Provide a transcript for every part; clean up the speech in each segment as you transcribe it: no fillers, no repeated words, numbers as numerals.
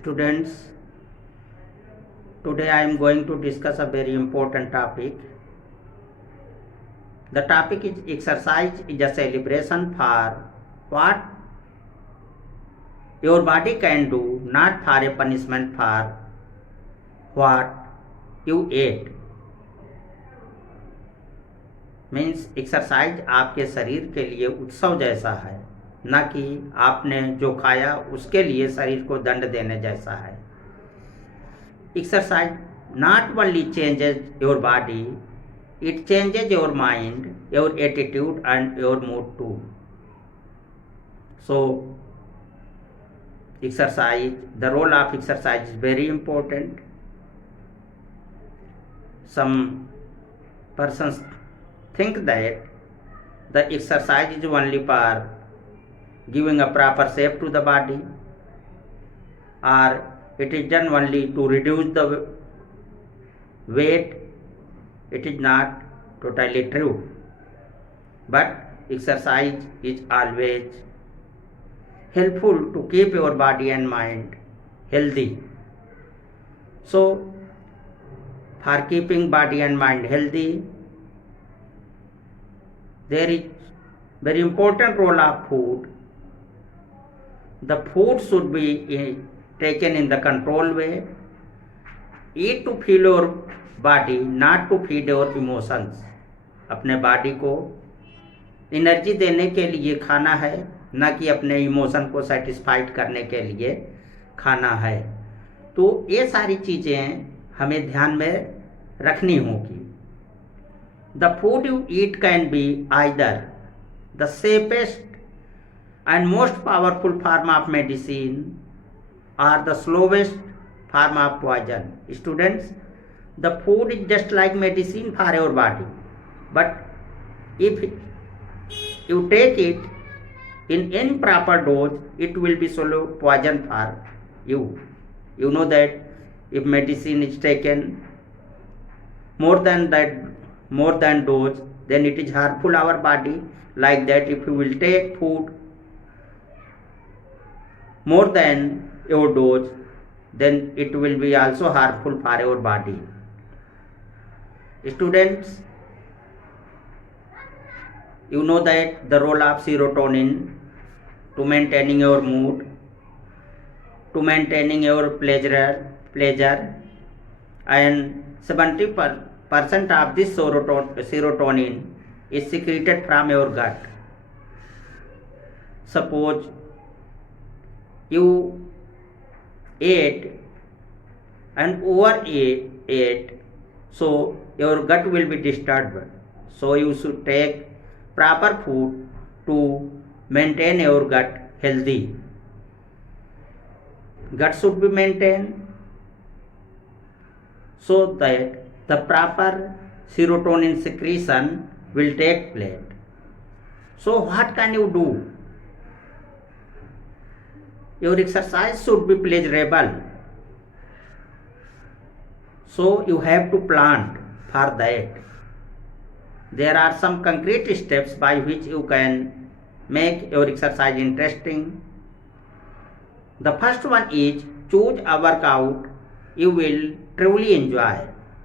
Students, today I am going to discuss a very important topic. The topic is exercise is a celebration for what your body can do, not for a punishment for what you ate. Means exercise आपके शरीर के लिए उत्सव जैसा है, न कि आपने जो खाया उसके लिए शरीर को दंड देने जैसा है. Exercise not only changes your body, it changes your mind, your attitude and your mood too. So exercise, the role of exercise is very important. Some persons think that the exercise is only for giving a proper shape to the body, or it is done only to reduce the weight. It is not totally true, but exercise is always helpful to keep your body and mind healthy. So for keeping body and mind healthy, there is very important role of food. The food should be taken in the control way. Eat to fill your body, not to feed your emotions. अपने body को energy देने के लिए खाना है, न कि अपने इमोशन को सेटिस्फाइड करने के लिए खाना है. तो ये सारी चीज़ें हमें ध्यान में रखनी होगी. The food you eat can be either the safest and most powerful form of medicine or the slowest form of poison. Students, the food is just like medicine for your body, but if you take it in improper dose, it will be slow poison for you. You know that if medicine is taken more than dose, then it is harmful our body. Like that, if you will take food more than your dose, then it will be also harmful for your body. Students, you know that the role of serotonin to maintaining your mood, to maintaining your pleasure, and 70% of this serotonin is secreted from your gut. Suppose you ate and overate, so your gut will be disturbed. So you should take proper food to maintain your gut healthy. Gut should be maintained so that the proper serotonin secretion will take place. So what can you do? Your exercise should be pleasurable. So you have to plan for that. There are some concrete steps by which you can make your exercise interesting. The first one is choose a workout you will truly enjoy.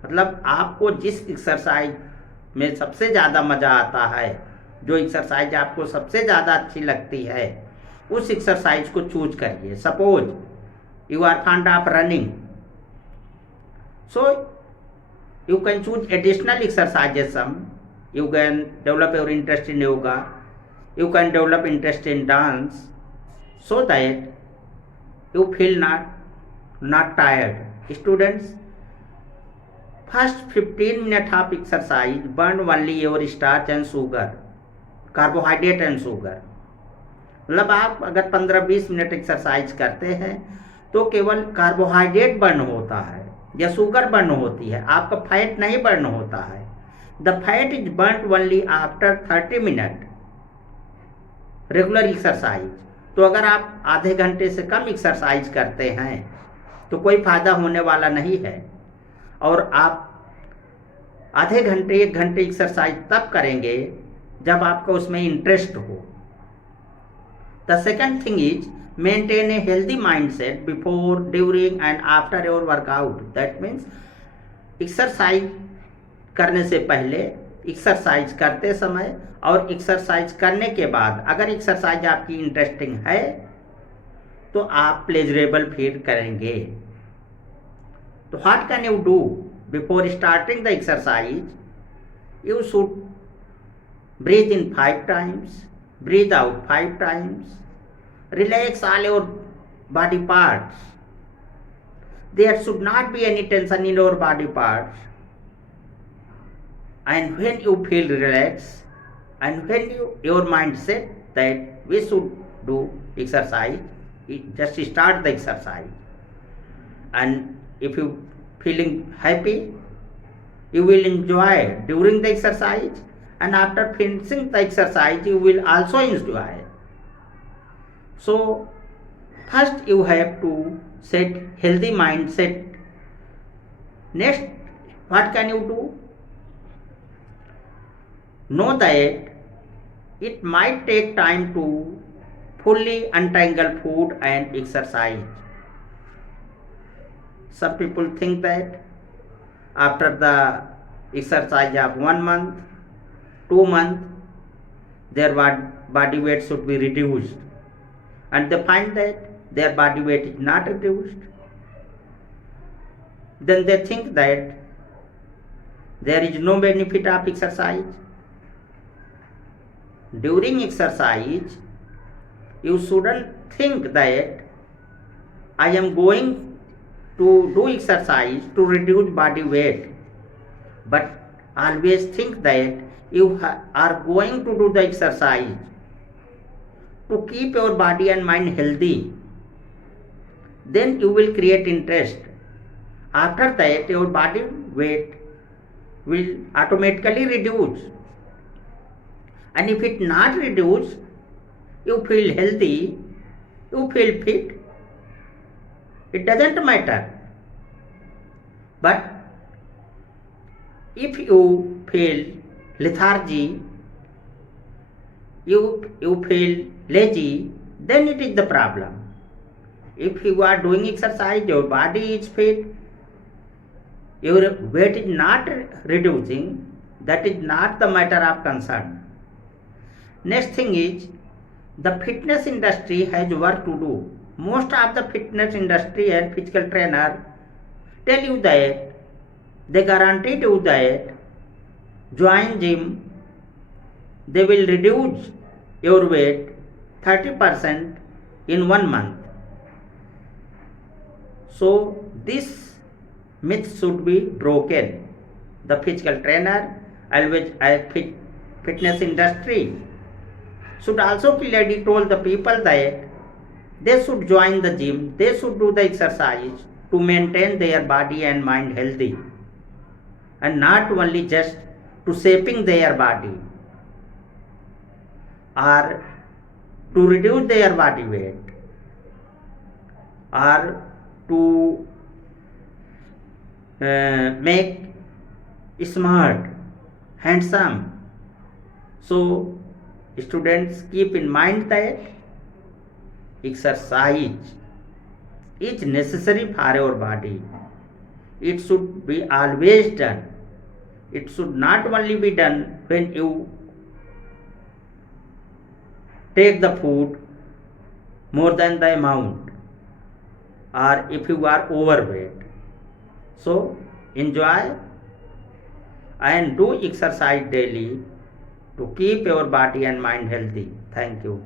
मतलब आपको जिस exercise में सबसे ज़्यादा मज़ा आता है, जो एक्सरसाइज आपको सबसे ज़्यादा अच्छी लगती है, उस एक्सरसाइज को चूज करिए. Suppose you are fond of running, so you can choose additional exercises. You can develop your interest in yoga, you can develop interest in dance, so that you feel not tired. Students, first 15 minutes of exercise burn only your starch and sugar, carbohydrate and sugar. मतलब आप अगर 15-20 minute exercise करते हैं तो केवल carbohydrate burn होता है या शुगर बर्न होती है, आपका फैट नहीं बर्न होता है. The fat is burnt only after 30 minutes regular exercise. तो अगर आप आधे घंटे से कम एक्सरसाइज करते हैं तो कोई फ़ायदा होने वाला नहीं है, और आप आधे घंटे 1 घंटे एक्सरसाइज तब करेंगे जब आपका उसमें इंटरेस्ट हो. The second thing is maintain a healthy mindset before, during and after your workout. That means exercise करने से पहले, एक्सरसाइज करते समय और एक्सरसाइज करने के बाद अगर एक्सरसाइज आपकी इंटरेस्टिंग है तो आप प्लेजरेबल फील करेंगे. तो what can you do before starting the exercise? You should breathe in 5 times, breathe out 5 times, relax all your body parts. There should not be any tension in your body parts. And when you feel relaxed and when your mind set that we should do exercise, just start the exercise. And if you feeling happy, you will enjoy during the exercise, and after finishing the exercise you will also enjoy. So first you have to set healthy mindset. Next, what can you do? Know that it might take time to fully untangle food and exercise. Some people think that after the exercise of 1 month, 2 months, their body weight should be reduced, and they find that their body weight is not reduced. Then they think that there is no benefit of exercise. During exercise, you shouldn't think that I am going to do exercise to reduce body weight, but always think that you are going to do the exercise to keep your body and mind healthy. Then you will create interest. After that, your body weight will automatically reduce. And if it not reduce, you feel healthy, you feel fit, it doesn't matter. But if you feel lethargy, you feel lazy, then it is the problem. If you are doing exercise, your body is fit, your weight is not reducing, that is not the matter of concern. Next thing is, the fitness industry has work to do. Most of the fitness industry and physical trainer tell you that they guarantee you that join gym, they will reduce your weight 30% in 1 month. So this myth should be broken. The physical trainer, always fitness industry should also clearly told the people that they should join the gym, they should do the exercise to maintain their body and mind healthy, and not only just to shaping their body or to reduce their body weight or to make smart, handsome. So students, keep in mind that exercise is necessary for your body. It should be always done. It should not only be done when you take the food more than the amount or if you are overweight. So enjoy and do exercise daily to keep your body and mind healthy. Thank you.